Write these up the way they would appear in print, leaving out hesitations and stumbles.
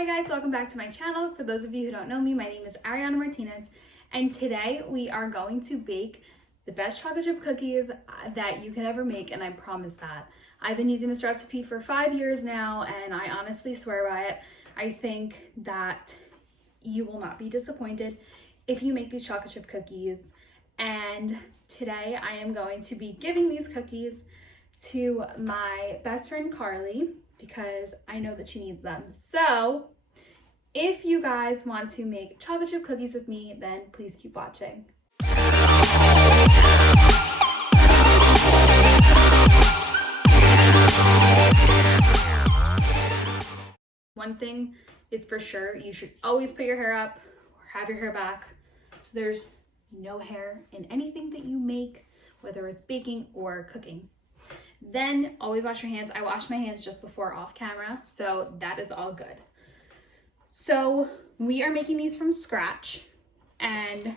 Hi guys, welcome back to my channel. For those of you who don't know me, my name is Ariana Martinez, and today we are going to bake the best chocolate chip cookies that you can ever make, and I promise that. I've been using this recipe for 5 years now, and I honestly swear by it. I think that you will not be disappointed if you make these chocolate chip cookies. And today I am going to be giving these cookies to my best friend Carly, because I know that she needs them. So if you guys want to make chocolate chip cookies with me, then please keep watching. One thing is for sure, you should always put your hair up or have your hair back so there's no hair in anything that you make, whether it's baking or cooking. Then always wash your hands. I washed my hands just before off camera, so that is all good. So we are making these from scratch, and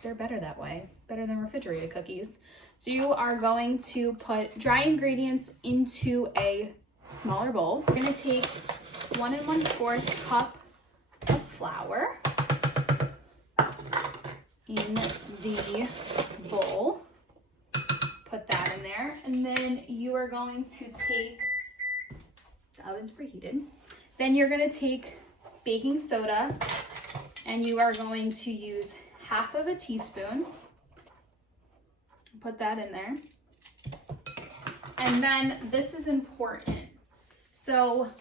they're better that way, better than refrigerated cookies. So you are going to put dry ingredients into a smaller bowl. We're gonna take 1 1/4 cup of flour in the bowl. Put that in there, and then you are going to take, the oven's preheated, then you're going to take baking soda, and you are going to use 1/2 teaspoon. Put that in there. And then this is important. So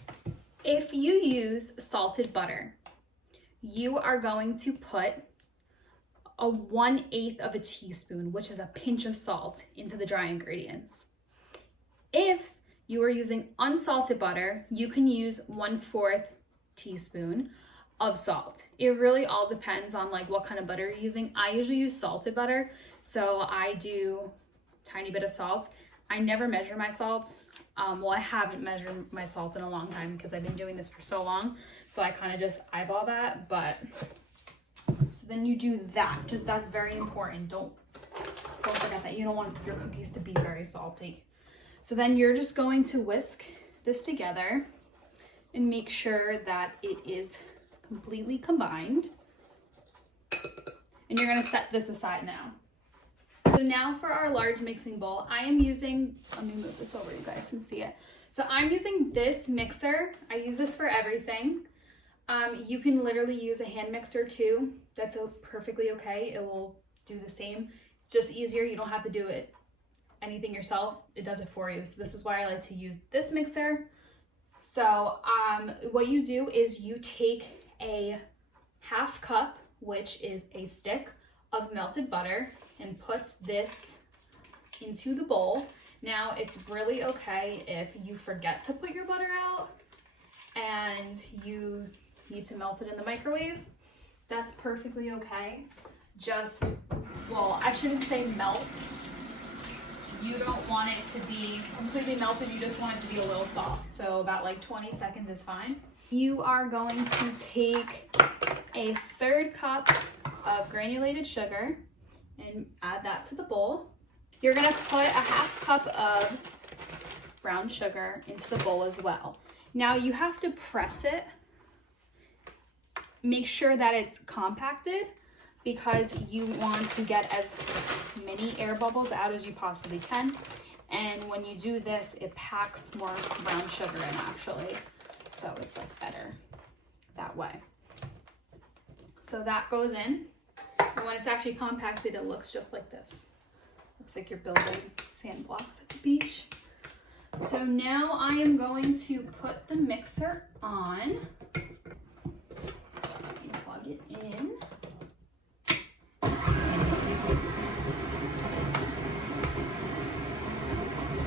if you use salted butter, you are going to put a 1/8 teaspoon, which is a pinch of salt, into the dry ingredients. If you are using unsalted butter, you can use 1/4 teaspoon of salt. It really all depends on like what kind of butter you're using. I usually use salted butter, so I do a tiny bit of salt. I never measure my salt. Well, I haven't measured my salt in a long time because I've been doing this for so long, so I kind of just eyeball that, but so then you do that. Just that's very important. Don't forget that. You don't want your cookies to be very salty. So then you're just going to whisk this together and make sure that it is completely combined. And you're going to set this aside now. So now for our large mixing bowl, I am using, let me move this over, you guys can see it. So I'm using this mixer. I use this for everything. You can literally use a hand mixer too. That's perfectly okay. It will do the same. It's just easier. You don't have to do anything yourself. It does it for you. So this is why I like to use this mixer. So what you do is you take a 1/2 cup, which is a stick of melted butter, and put this into the bowl. Now it's really okay if you forget to put your butter out and you need to melt it in the microwave. That's perfectly okay. Just, well, I shouldn't say melt. You don't want it to be completely melted. You just want it to be a little soft. So about like 20 seconds is fine. You are going to take a 1/3 cup of granulated sugar and add that to the bowl. You're gonna put a 1/2 cup of brown sugar into the bowl as well. Now you have to press it. Make sure that it's compacted because you want to get as many air bubbles out as you possibly can. And when you do this, it packs more brown sugar in actually. So it's like better that way. So that goes in. And when it's actually compacted, it looks just like this. Looks like you're building sand blocks at the beach. So now I am going to put the mixer on. Plug it in.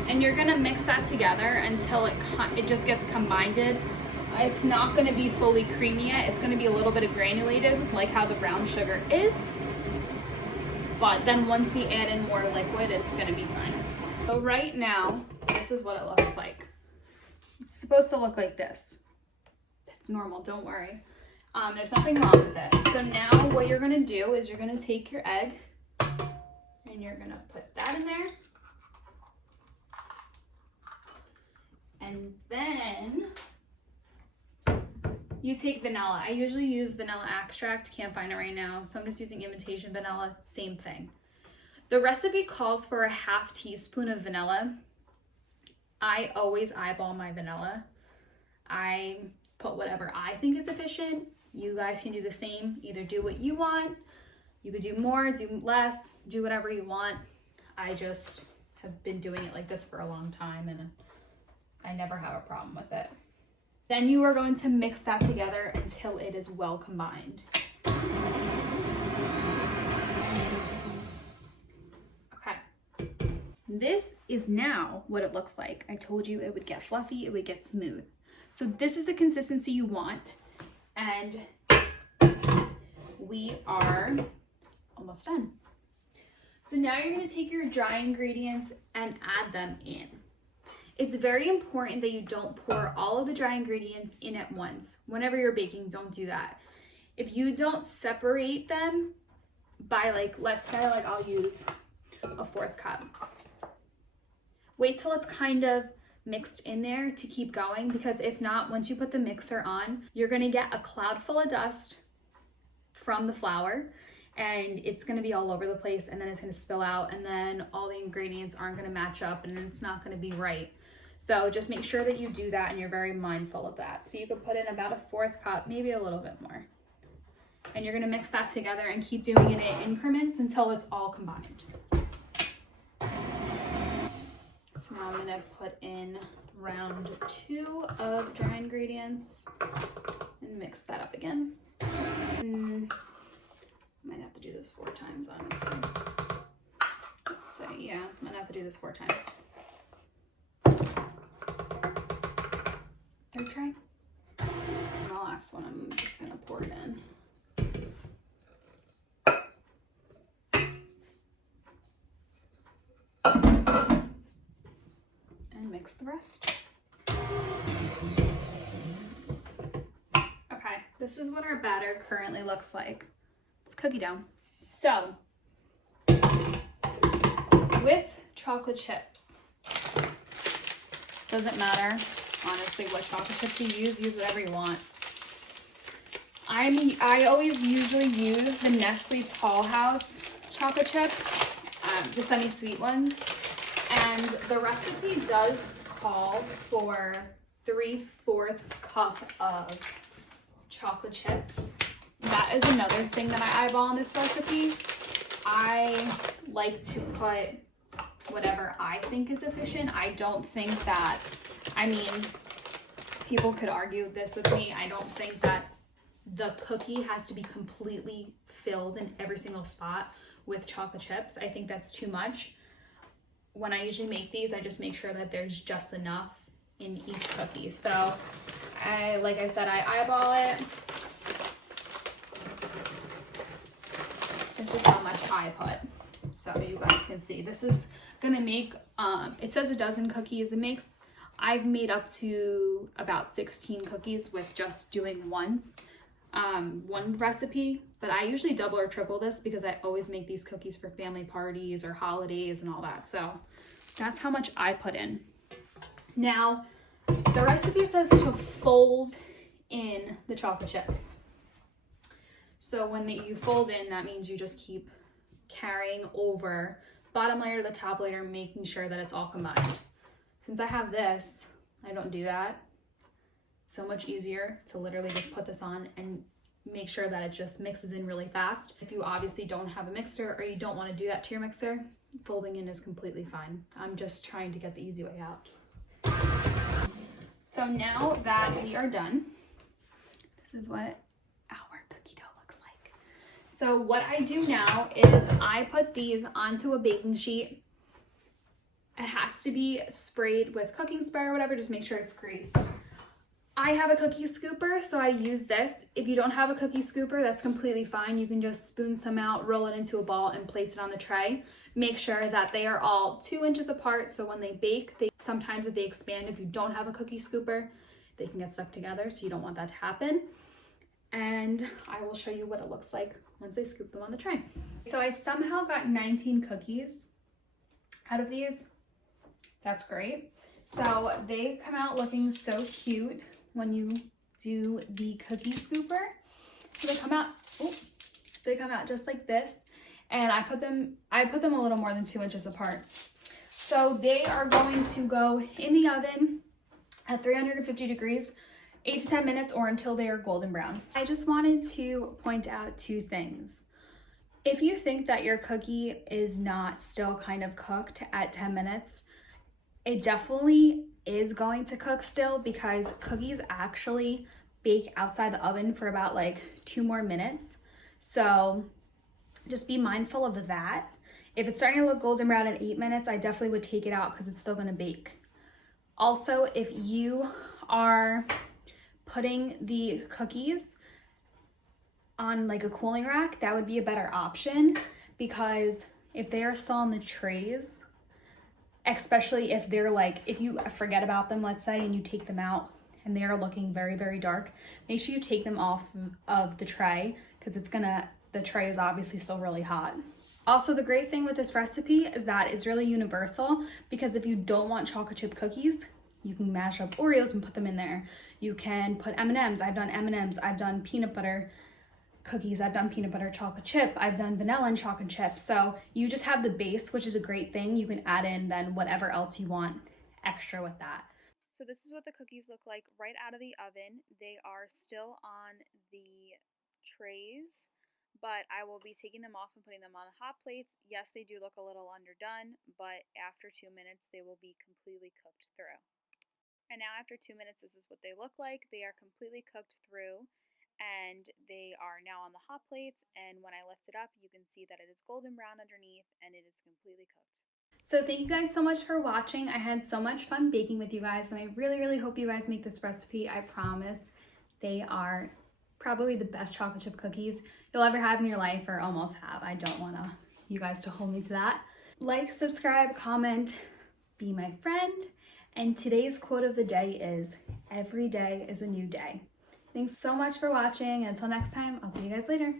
And you're gonna mix that together until it just gets combined. It's not gonna be fully creamy yet. It's gonna be a little bit of granulated, like how the brown sugar is. But then once we add in more liquid, it's gonna be fine. So right now, this is what it looks like. It's supposed to look like this. That's normal, don't worry. There's nothing wrong with it. So now what you're gonna do is you're gonna take your egg and you're gonna put that in there. And then you take vanilla. I usually use vanilla extract, can't find it right now, so I'm just using imitation vanilla, same thing. The recipe calls for a half teaspoon of vanilla. I always eyeball my vanilla. I put whatever I think is efficient. You guys can do the same. Either do what you want. You could do more, do less, do whatever you want. I just have been doing it like this for a long time and I never have a problem with it. Then you are going to mix that together until it is well combined. Okay. This is now what it looks like. I told you it would get fluffy, it would get smooth. So this is the consistency you want. And we are almost done. So now you're going to take your dry ingredients and add them in. It's very important that you don't pour all of the dry ingredients in at once. Whenever you're baking, don't do that. If you don't separate them by let's say I'll use a 1/4 cup. Wait till it's kind of mixed in there to keep going, because if not, once you put the mixer on, you're gonna get a cloud full of dust from the flour and it's gonna be all over the place, and then it's gonna spill out, and then all the ingredients aren't gonna match up and it's not gonna be right. So just make sure that you do that and you're very mindful of that. So you could put in about a 1/4 cup, maybe a little bit more. And you're gonna mix that together and keep doing it in increments until it's all combined. So now I'm gonna put in round 2 of dry ingredients and mix that up again. Might have to do this 4 times, honestly. Let's say, yeah, might have to do this 4 times. 3rd try. And the last one, I'm just gonna pour it in. And mix the rest. Okay, this is what our batter currently looks like. It's cookie dough. So, with chocolate chips, doesn't matter, honestly, what chocolate chips you use whatever you want. I always usually use the Nestle Tall House chocolate chips, the semi-sweet ones, and the recipe does call for 3/4 cup of chocolate chips. That is another thing that I eyeball in this recipe. I like to put whatever I think is efficient. I don't think that, people could argue this with me. I don't think that the cookie has to be completely filled in every single spot with chocolate chips. I think that's too much. When I usually make these, I just make sure that there's just enough in each cookie. So like I said, I eyeball it. This is how much I put, so you guys can see. This is gonna make, it says a dozen cookies. I've made up to about 16 cookies with just doing one recipe, but I usually double or triple this because I always make these cookies for family parties or holidays and all that. So that's how much I put in. Now, the recipe says to fold in the chocolate chips. So when you fold in, that means you just keep carrying over bottom layer to the top layer, making sure that it's all combined. Since I have this, I don't do that. It's so much easier to literally just put this on and make sure that it just mixes in really fast. If you obviously don't have a mixer or you don't want to do that to your mixer, folding in is completely fine. I'm just trying to get the easy way out. So now that we are done, this is what our cookie dough looks like. So what I do now is I put these onto a baking sheet. It has to be sprayed with cooking spray or whatever, just make sure it's greased. I have a cookie scooper, so I use this. If you don't have a cookie scooper, that's completely fine. You can just spoon some out, roll it into a ball, and place it on the tray. Make sure that they are all 2 inches apart, so when they bake, sometimes if they expand, if you don't have a cookie scooper, they can get stuck together, so you don't want that to happen. And I will show you what it looks like once I scoop them on the tray. So I somehow got 19 cookies out of these. That's great. So they come out looking so cute when you do the cookie scooper. So they come out just like this. And I put them a little more than 2 inches apart. So they are going to go in the oven at 350 degrees, 8 to 10 minutes, or until they are golden brown. I just wanted to point out 2 things. If you think that your cookie is not still kind of cooked at 10 minutes, it definitely is going to cook still, because cookies actually bake outside the oven for about like 2 more minutes. So just be mindful of that. If it's starting to look golden brown at 8 minutes, I definitely would take it out because it's still gonna bake. Also, if you are putting the cookies on like a cooling rack, that would be a better option, because if they are still on the trays, especially if they're like, if you forget about them, let's say, and you take them out and they are looking very, very dark, make sure you take them off of the tray, because the tray is obviously still really hot. Also, the great thing with this recipe is that it's really universal, because if you don't want chocolate chip cookies, you can mash up Oreos and put them in there. You can put M&Ms. I've done M&Ms. I've done peanut butter cookies. I've done peanut butter chocolate chip. I've done vanilla and chocolate chip. So you just have the base, which is a great thing. You can add in then whatever else you want extra with that. So this is what the cookies look like right out of the oven. They are still on the trays, but I will be taking them off and putting them on the hot plates. Yes, they do look a little underdone, but after 2 minutes, they will be completely cooked through. And now after 2 minutes, this is what they look like. They are completely cooked through, and they are now on the hot plates. And when I lift it up, you can see that it is golden brown underneath and it is completely cooked. So thank you guys so much for watching. I had so much fun baking with you guys, and I really, really hope you guys make this recipe. I promise they are probably the best chocolate chip cookies you'll ever have in your life, or almost have. I don't want you guys to hold me to that. Like, subscribe, comment, be my friend. And today's quote of the day is, "Every day is a new day." Thanks so much for watching. Until next time, I'll see you guys later.